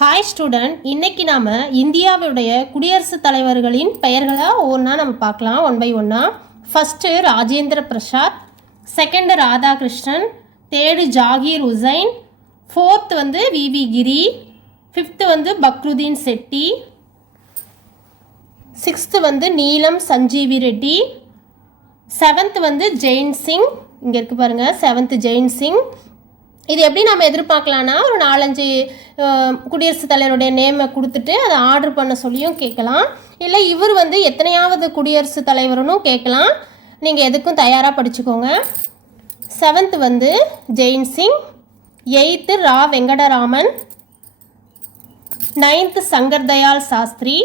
Hi student, இன்னைக்கு நாம் இந்தியாவுடைய குடியரசுத் தலைவர்களின் பெயர்களை ஒவ்வொன்றா நம்ம பார்க்கலாம் ஒன் பை ஒன்றா. First Rajendra Prasad, second Radhakrishnan, third Zakir Hussain, fourth V V Giri, fifth Fakhruddin Chetty, sixth Neelam Sanjiva Reddy, seventh Zail Singh. இங்கே இருக்குது பாருங்கள், செவன்த்து ஜெயின் சிங். இது எப்படி நம்ம எதிர்பார்க்கலான்னா, ஒரு 4-5 குடியரசுத் தலைவருடைய நேமை கொடுத்துட்டு அதை ஆர்டர் பண்ண சொல்லியும் கேட்கலாம். இல்லை இவர் எத்தனையாவது குடியரசுத் தலைவர்னு கேட்கலாம். நீங்கள் எதுக்கும் தயாராக படிச்சுக்கோங்க. செவன்த்து ஜெயின் சிங், எயித்து ரா வெங்கடராமன், நைன்த்து சங்கர் தயாள் சாஸ்திரி,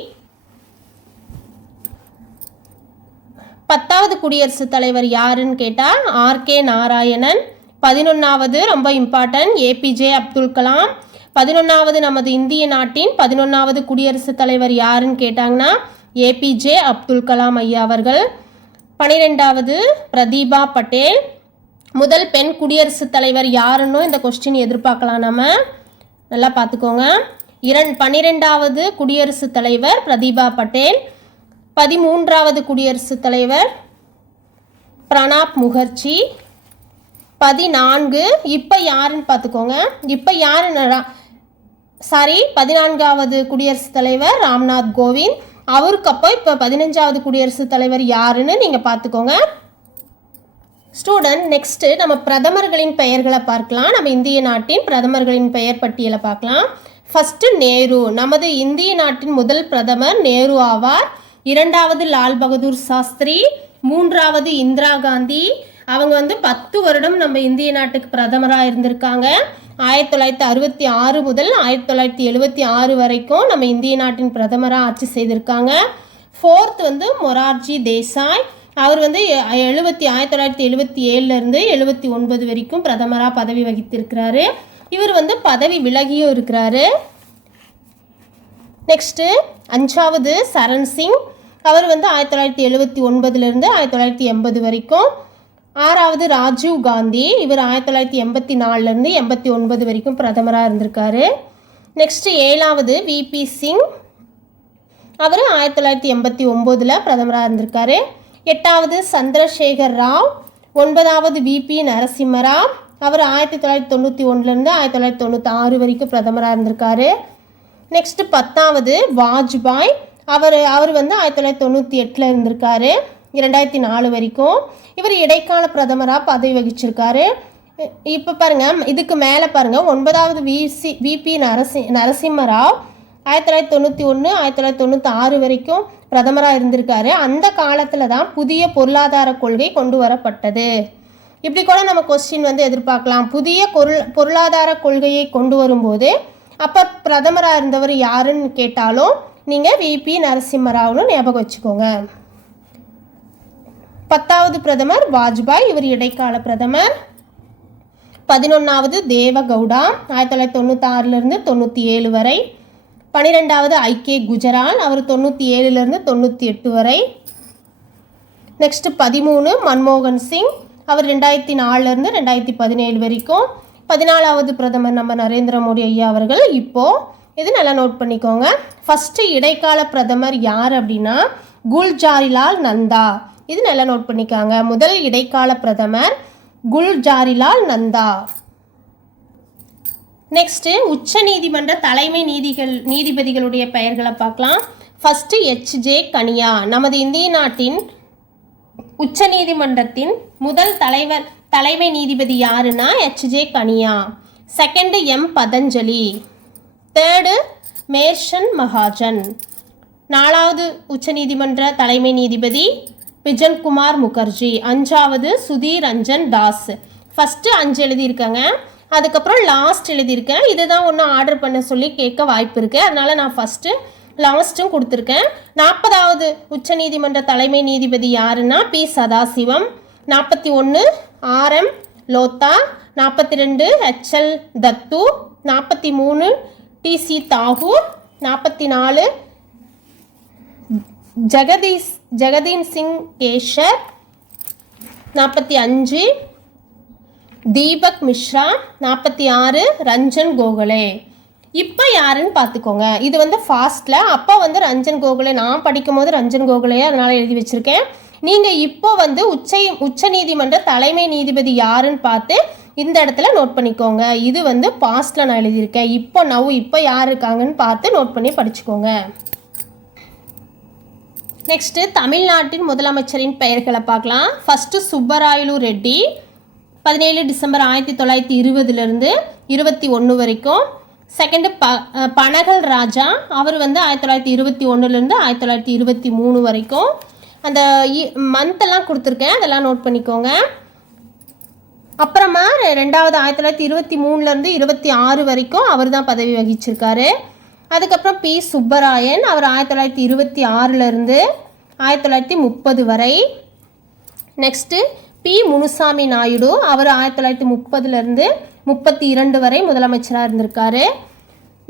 10வது குடியரசுத் தலைவர் யாருன்னு கேட்டால் ஆர்கே நாராயணன். 11வது ரொம்ப இம்பார்ட்டன்ட், ஏபிஜே அப்துல் கலாம். 11வது நமது இந்திய நாட்டின் 11வது குடியரசுத் தலைவர் யாருன்னு கேட்டாங்கன்னா ஏபிஜே அப்துல் கலாம் ஐயா அவர்கள். 12வது பிரதீபா பட்டேல். முதல் பெண் குடியரசுத் தலைவர் யாருன்னு இந்த கொஸ்டின் எதிர்பார்க்கலாம். நம்ம நல்லா பார்த்துக்கோங்க. 12வது குடியரசுத் தலைவர் பிரதீபா பட்டேல். 13வது குடியரசுத் தலைவர் பிரணாப் முகர்ஜி. 14 இப்போ யாருன்னு பார்த்துக்கோங்க. இப்போ யாருன்னா 14வது குடியரசுத் தலைவர் ராம்நாத் கோவிந்த். அவருக்கு அப்போ இப்போ 15வது குடியரசுத் தலைவர் யாருன்னு நீங்கள் பார்த்துக்கோங்க. ஸ்டூடெண்ட், நெக்ஸ்ட்டு நம்ம பிரதமர்களின் பெயர்களை பார்க்கலாம். நம்ம இந்திய நாட்டின் பிரதமர்களின் பெயர் பட்டியலை பார்க்கலாம். ஃபஸ்ட்டு நேரு. நமது இந்திய நாட்டின் முதல் பிரதமர் நேரு ஆவார். 2வது லால் பகதூர் சாஸ்திரி. 3வது இந்திரா காந்தி. அவங்க 10 வருடம் நம்ம இந்திய நாட்டுக்கு பிரதமராக இருந்திருக்காங்க. 1966 முதல் 1976 வரைக்கும் நம்ம இந்திய நாட்டின் பிரதமராக ஆட்சி செய்திருக்காங்க. ஃபோர்த்து மொரார்ஜி தேசாய். அவர் 1977லேருந்து 79 வரைக்கும் பிரதமராக பதவி வகித்திருக்கிறாரு. இவர் பதவி விலகியும் இருக்கிறாரு. நெக்ஸ்ட்டு 5வது சரண் சிங். அவர் 1979லேருந்து 1980 வரைக்கும். 6வது ராஜீவ் காந்தி. இவர் 1984லேருந்து 89 வரைக்கும் பிரதமராக இருந்திருக்காரு. நெக்ஸ்ட்டு 7வது விபி சிங். அவர் 1989 பிரதமராக இருந்திருக்காரு. 8வது சந்திரசேகர் ராவ். 9வது விபி நரசிம்மராவ். அவர் 1991லேருந்து 1996 வரைக்கும் பிரதமராக இருந்திருக்காரு. நெக்ஸ்ட்டு 10வது வாஜ்பாய். அவர் 1998 இருந்திருக்காரு, 2004 வரைக்கும். இவர் இடைக்கால பிரதமராக பதவி வகிச்சிருக்காரு. இப்போ பாருங்கள், இதுக்கு மேலே பாருங்கள், 9வது விபி நரசிம்மராவ் 1991 1996 வரைக்கும் பிரதமராக இருந்திருக்காரு. அந்த காலத்தில் தான் புதிய பொருளாதார கொள்கை கொண்டு வரப்பட்டது. இப்படி கூட நம்ம கொஸ்டின் எதிர்பார்க்கலாம். புதிய பொருளாதார கொள்கையை கொண்டு வரும்போது அப்போ பிரதமராக இருந்தவர் யாருன்னு கேட்டாலும் நீங்கள் விபி நரசிம்மராவ்னு ஞாபகம் வச்சுக்கோங்க. 10வது பிரதமர் வாஜ்பாய். இவர் இடைக்கால பிரதமர். 11வது தேவகவுடா, 1996லேருந்து 97 வரை. 12வது ஐகே குஜரால். அவர் 97லேருந்து 98 வரை. நெக்ஸ்ட்டு 13 மன்மோகன் சிங். அவர் 2004லேருந்து 2017 வரைக்கும். 14வது பிரதமர் நம்ம நரேந்திர மோடி ஐயா அவர்கள். இப்போது இது நல்லா நோட் பண்ணிக்கோங்க. ஃபஸ்ட்டு இடைக்கால பிரதமர் யார் அப்படின்னா குல்ஜாரிலால் நந்தா. இது நல்லா நோட் பண்ணிக்காங்க. முதல் இடைக்கால பிரதமர் குல்ஜாரிலால் நந்தா. நெக்ஸ்ட்டு உச்ச நீதிமன்ற தலைமை நீதிபதிகளுடைய பெயர்களை பார்க்கலாம். First HJ கனியா. நமது இந்திய நாட்டின் உச்ச நீதிமன்றத்தின் முதல் தலைமை நீதிபதி யாருன்னா HJ Kania. Second M Patanjali. Third Mehrchand Mahajan. 4வது உச்சநீதிமன்ற தலைமை நீதிபதி பிஜன்குமார் முகர்ஜி. 5வது சுதீர் ரஞ்சன் தாஸ். ஃபஸ்ட்டு 5 எழுதியிருக்கேங்க, அதுக்கப்புறம் லாஸ்ட் எழுதியிருக்கேன். இதுதான் ஒன்று ஆர்டர் பண்ண சொல்லி கேட்க வாய்ப்பு இருக்குது, அதனால் நான் ஃபஸ்ட்டு லாஸ்ட்டும் கொடுத்துருக்கேன். 40வது உச்சநீதிமன்ற தலைமை நீதிபதி யாருன்னா P Sathasivam. 41 RM Lodha. 42 HL தத்து. 43 TC தாகூர். 44 ஜெகதீன் சிங் கேஷர். 45 தீபக் மிஸ்ரா. 46 ரஞ்சன் கோகலே. இப்போ யாருன்னு பார்த்துக்கோங்க. இது வந்து ஃபாஸ்ட்டில். அப்போ வந்து ரஞ்சன் கோகலே, நான் படிக்கும் போது ரஞ்சன் கோகலே, அதனால் எழுதி வச்சுருக்கேன். நீங்கள் இப்போ வந்து உச்ச நீதிமன்ற தலைமை நீதிபதி யாருன்னு பார்த்து இந்த இடத்துல நோட் பண்ணிக்கோங்க. இது வந்து பாஸ்ட்டில் நான் எழுதியிருக்கேன். இப்போ யார் இருக்காங்கன்னு பார்த்து நோட் பண்ணி படிச்சுக்கோங்க. நெக்ஸ்ட்டு தமிழ்நாட்டின் முதலமைச்சரின் பெயர்களை பார்க்கலாம். ஃபஸ்ட்டு சுப்பராயலு ரெட்டி, 17 டிசம்பர் 1920 21 வரைக்கும். செகண்டு பனகல் ராஜா, அவர் வந்து 1921 1923 வரைக்கும். அந்த மந்த்தெல்லாம் கொடுத்துருக்கேன், அதெல்லாம் நோட் பண்ணிக்கோங்க. அப்புறமா ரெண்டாவது 1923 26 வரைக்கும் அவர் தான் பதவி வகிச்சிருக்காரு. அதுக்கப்புறம் பி சுப்பராயன், அவர் 1926 1930 வரை. நெக்ஸ்ட்டு பி முனுசாமி நாயுடு, அவர் 1930 32 வரை முதலமைச்சராக இருந்திருக்காரு.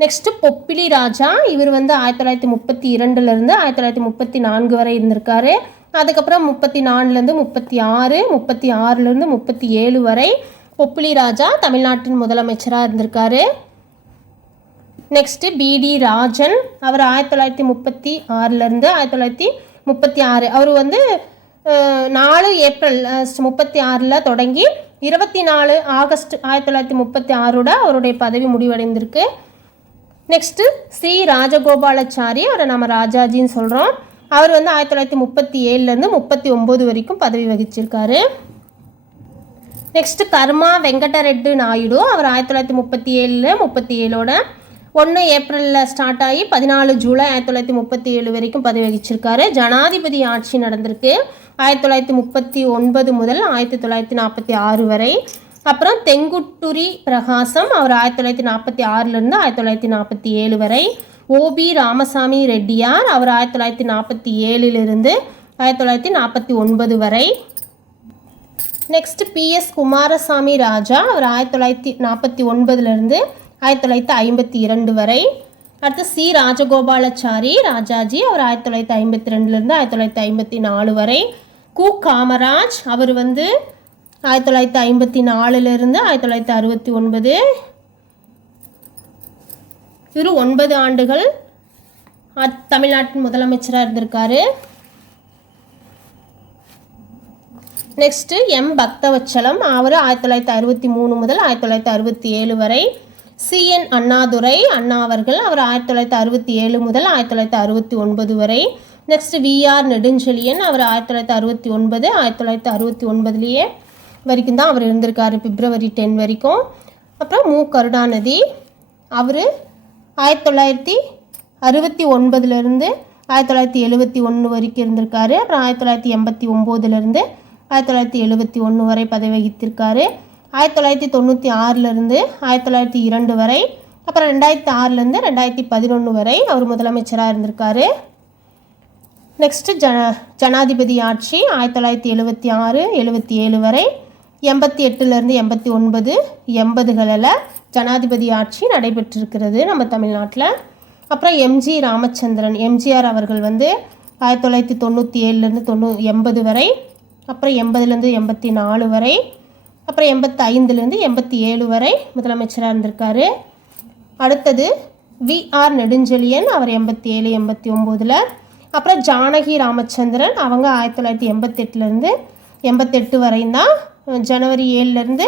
நெக்ஸ்ட்டு பொப்பிலி ராஜா, இவர் வந்து 1932 1934 வரை இருந்திருக்காரு. அதுக்கப்புறம் 34 36 36 37 வரை பொப்பிலி ராஜா தமிழ்நாட்டின் முதலமைச்சராக இருந்திருக்காரு. நெக்ஸ்ட்டு பிடி ராஜன், அவர் 1936 1936, அவர் வந்து 4 ஏப்ரல் 36 தொடங்கி 24 ஆகஸ்ட் 1936 அவருடைய பதவி முடிவடைந்திருக்கு. நெக்ஸ்ட்டு சி ராஜகோபாலாச்சாரி, அவரை நம்ம ராஜாஜின்னு சொல்கிறோம். அவர் வந்து 1937 39 வரைக்கும் பதவி வகிச்சிருக்காரு. நெக்ஸ்ட்டு கர்மா வெங்கடரெட்டு நாயுடு, அவர் 1937 37 1 ஏப்ரலில் ஸ்டார்ட் ஆகி 14 ஜூலை 1937 வரைக்கும் பதவி வகிச்சிருக்காரு. ஜனாதிபதி ஆட்சி நடந்திருக்கு 1939 முதல் 1946 வரை. அப்புறம் தெங்குட்டுரி பிரகாசம், அவர் 1946 1947 வரை. ஓபி ராமசாமி ரெட்டியார், அவர் 1947 1949 வரை. நெக்ஸ்ட் பிஎஸ் குமாரசாமி ராஜா, அவர் 1949 1952 வரை. அடுத்து சி ராஜகோபாலாச்சாரி ராஜாஜி, அவர் 1952 1954 வரை. கு காமராஜ், அவர் வந்து 1954 1969, இவர் 9 ஆண்டுகள் தமிழ்நாட்டின் முதலமைச்சராக இருந்திருக்காரு. நெக்ஸ்ட்டு எம் பக்தவச்சலம், அவர் 1963 முதல் 1967 வரை. சிஎன் அண்ணாதுரை அண்ணா அவர்கள், அவர் 1967 முதல் 1969 வரை. நெக்ஸ்ட் விஆர் நெடுஞ்செழியன், அவர் 1969 1969 வரைக்கும் தான் அவர் இருந்திருக்காரு, பிப்ரவரி 10 வரைக்கும். அப்புறம் மு கருணாநிதி, அவர் 1969 1971 வரைக்கும் இருந்திருக்காரு. அப்புறம் 1989 1971 வரை பதவி வகித்திருக்காரு. 1996 1902 வரை. அப்புறம் 2006 2011 வரை அவர் முதலமைச்சராக இருந்திருக்காரு. நெக்ஸ்ட்டு ஜனாதிபதி ஆட்சி 1976 77 வரை. 88 89 80களில் ஜனாதிபதி ஆட்சி நடைபெற்றிருக்கிறது நம்ம தமிழ்நாட்டில். அப்புறம் எம்ஜி ராமச்சந்திரன் எம்ஜிஆர் அவர்கள் வந்து 1997 80 வரை. அப்புறம் 80 84 வரை. அப்புறம் 85 87 வரை முதலமைச்சராக இருந்திருக்காரு. அடுத்தது விஆர் நெடுஞ்செழியன், அவர் 87 89. அப்புறம் ஜானகி ராமச்சந்திரன், அவங்க 1988 88 வரையும் தான், ஜனவரி 7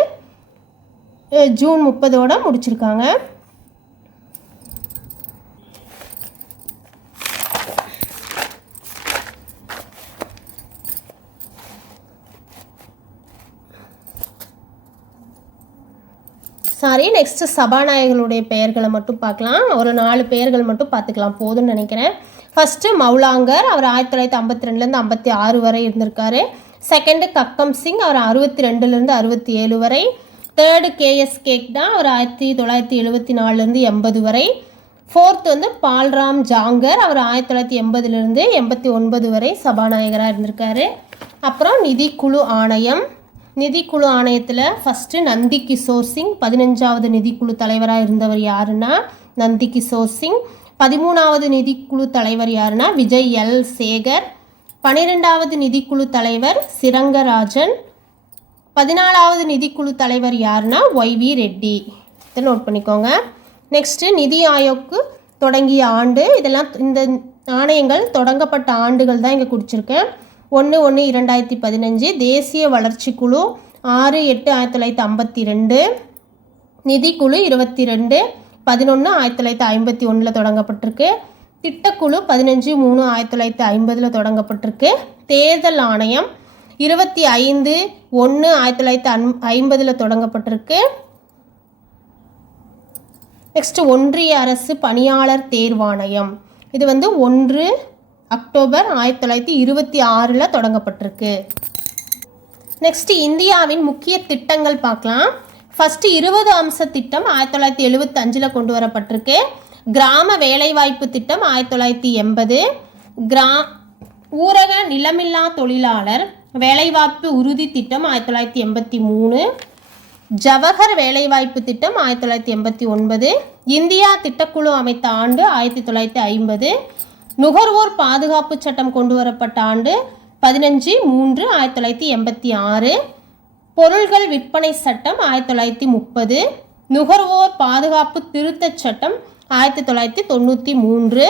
ஜூன் 30 முடிச்சிருக்காங்க. நெக்ஸ்ட் சபாநாயகர்களுடைய பெயர்களை மட்டும் பார்க்கலாம். ஒரு 4 பெயர்கள் மட்டும் பார்த்துக்கலாம் போதும்னு நினைக்கிறேன். ஃபஸ்ட்டு மௌலாங்கர், அவர் 1952 56 வரை இருந்திருக்காரு. செகண்டு கக்கம் சிங், அவர் 62 67 வரை. தேர்டு கேஎஸ் கேக்டா, அவர் 1974 80 வரை. ஃபோர்த் வந்து பால்ராம் ஜாங்கர், அவர் 1980 89 வரை சபாநாயகராக இருந்திருக்காரு. அப்புறம் நிதிக்குழு ஆணையம். நிதிக்குழு ஆணையத்தில் ஃபஸ்ட்டு நந்தி கிஷோர் சிங் 15வது நிதிக்குழு தலைவராக இருந்தவர் யாருன்னா நந்தி கிஷோர் சிங். 13வது நிதிக்குழு தலைவர் யாருன்னா விஜய் எல் சேகர். 12வது நிதிக்குழு தலைவர் சிரங்கராஜன். 14வது நிதிக்குழு தலைவர் யாருன்னா ஒய்வி ரெட்டி. இதை நோட் பண்ணிக்கோங்க. நெக்ஸ்ட்டு நிதி ஆயோக்கு தொடங்கிய ஆண்டு, இதெல்லாம் இந்த நாணயங்கள் தொடங்கப்பட்ட ஆண்டுகள் தான் இங்கே குறிச்சிருக்கேன். 1/1/2015, தேசிய வளர்ச்சி குழு 6/8/1952, நிதிக்குழு 22/11/1951 தொடங்கப்பட்டிருக்கு. திட்டக்குழு 15/3/1950 தொடங்கப்பட்டிருக்கு. தேர்தல் ஆணையம் 25/1/1950 தொடங்கப்பட்டிருக்கு. நெக்ஸ்ட் ஒன்றிய அரசு பணியாளர் தேர்வாணையம், இது 1 அக்டோபர் 1926 தொடங்கப்பட்டிருக்கு. நெக்ஸ்ட் இந்தியாவின் முக்கிய திட்டங்கள் பார்க்கலாம். ஃபஸ்ட்டு 20 அம்ச திட்டம் 1975 கொண்டு வரப்பட்டிருக்கு. கிராம வேலைவாய்ப்பு திட்டம் 1980, ஊரக நிலமில்லா தொழிலாளர் வேலைவாய்ப்பு உறுதி திட்டம் 1983, ஜவஹர் வேலைவாய்ப்பு திட்டம் 1989, இந்தியா திட்டக்குழு அமைத்த ஆண்டு 1950, நுகர்வோர் பாதுகாப்பு சட்டம் கொண்டு வரப்பட்ட ஆண்டு 15/3/1986, பொருள்கள் விற்பனை சட்டம் 1930, நுகர்வோர் பாதுகாப்பு திருத்தச் சட்டம் 1993.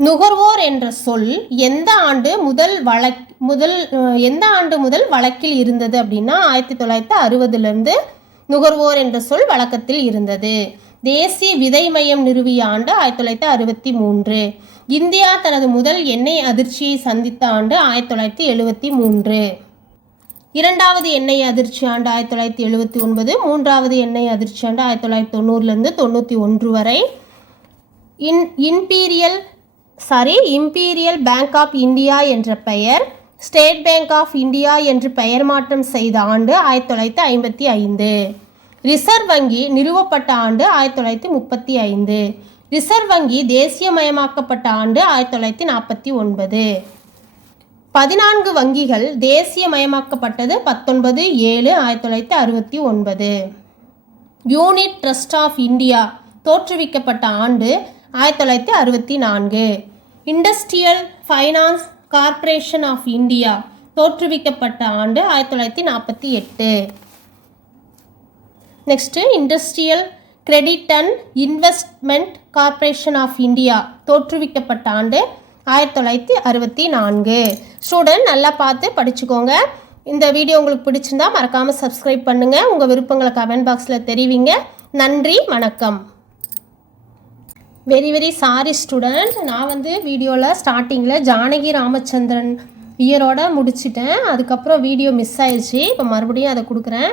நுகர்வோர் என்ற சொல் எந்த ஆண்டு முதல் வழக்கில் இருந்தது அப்படின்னா 1960 நுகர்வோர் என்ற சொல் வழக்கத்தில் இருந்தது. தேசிய விதை மையம் நிறுவிய ஆண்டு 1963. இந்தியா தனது முதல் எண்ணெய் அதிர்ச்சியை சந்தித்த ஆண்டு 1973. இரண்டாவது எண்ணெய் அதிர்ச்சி ஆண்டு 1979, மூன்றாவது எண்ணெய் அதிர்ச்சி ஆண்டு 1990 91 வரை. இம்பீரியல் பேங்க் ஆஃப் இந்தியா என்ற பெயர் ஸ்டேட் பேங்க் ஆஃப் இந்தியா என்று பெயர் மாற்றம் செய்த ஆண்டு 1955. ரிசர்வ் வங்கி நிறுவப்பட்ட ஆண்டு 1935. ரிசர்வ் வங்கி தேசியமயமாக்கப்பட்ட ஆண்டு 1949. 14 வங்கிகள் தேசியமயமாக்கப்பட்டது 19/7/1969. யூனிட் ட்ரஸ்ட் ஆஃப் இந்தியா தோற்றுவிக்கப்பட்ட ஆண்டு 1964. Industrial finance corporation of India தோற்றுவிக்கப்பட்ட ஆண்டு 1948. Next industrial credit and investment corporation of India தோற்றுவிக்கப்பட்ட ஆண்டு 1964. ஸ்டூடெண்ட் நல்லா பார்த்து படிச்சுக்கோங்க. இந்த வீடியோ உங்களுக்கு பிடிச்சிருந்தா மறக்காமல் சப்ஸ்கிரைப் பண்ணுங்கள். உங்கள் விருப்பங்களை கமெண்ட் பாக்ஸில் தெரிவிங்க. நன்றி, வணக்கம். வெரி சாரி ஸ்டூடெண்ட், நான் வீடியோவில் ஸ்டார்டிங்கில் ஜானகி ராமச்சந்திரன் இயரோட முடிச்சிட்டேன். அதுக்கப்புறம் வீடியோ மிஸ் ஆயிடுச்சு. இப்போ மறுபடியும் அதை கொடுக்குறேன்.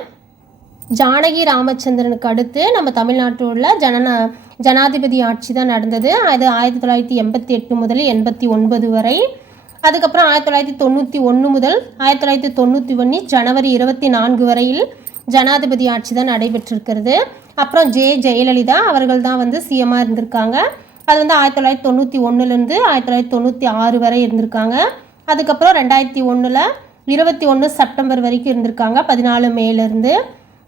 ஜானகி ராமச்சந்திரனுக்கு அடுத்து நம்ம தமிழ்நாட்டில் உள்ள ஜனாதிபதி ஆட்சி தான் நடந்தது. அது 1988 முதல் 89 வரை. அதுக்கப்புறம் 1991 முதல் 1991 ஜனவரி 24 வரையில் ஜனாதிபதி ஆட்சி தான் நடைபெற்றிருக்கிறது. அப்புறம் ஜெயலலிதா அவர்கள் தான் சிஎம்மாக இருந்திருக்காங்க. அது 1991 1996 வரை இருந்திருக்காங்க. அதுக்கப்புறம் 2001 21 செப்டம்பர் வரைக்கும் இருந்திருக்காங்க, 14 மேலேருந்து.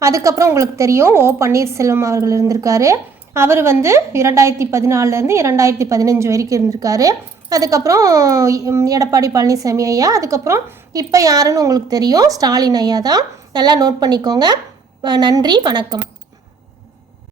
அதுக்கப்புறம் உங்களுக்கு தெரியும் ஓ பன்னீர்செல்வம் அவர்கள் இருந்திருக்காரு. அவர் 2014 2015 வரைக்கும் இருந்திருக்காரு. அதுக்கப்புறம் எடப்பாடி பழனிசாமி ஐயா. அதுக்கப்புறம் இப்போ யாருன்னு உங்களுக்கு தெரியும், ஸ்டாலின் ஐயா தான். நல்லா நோட் பண்ணிக்கோங்க. நன்றி, வணக்கம்.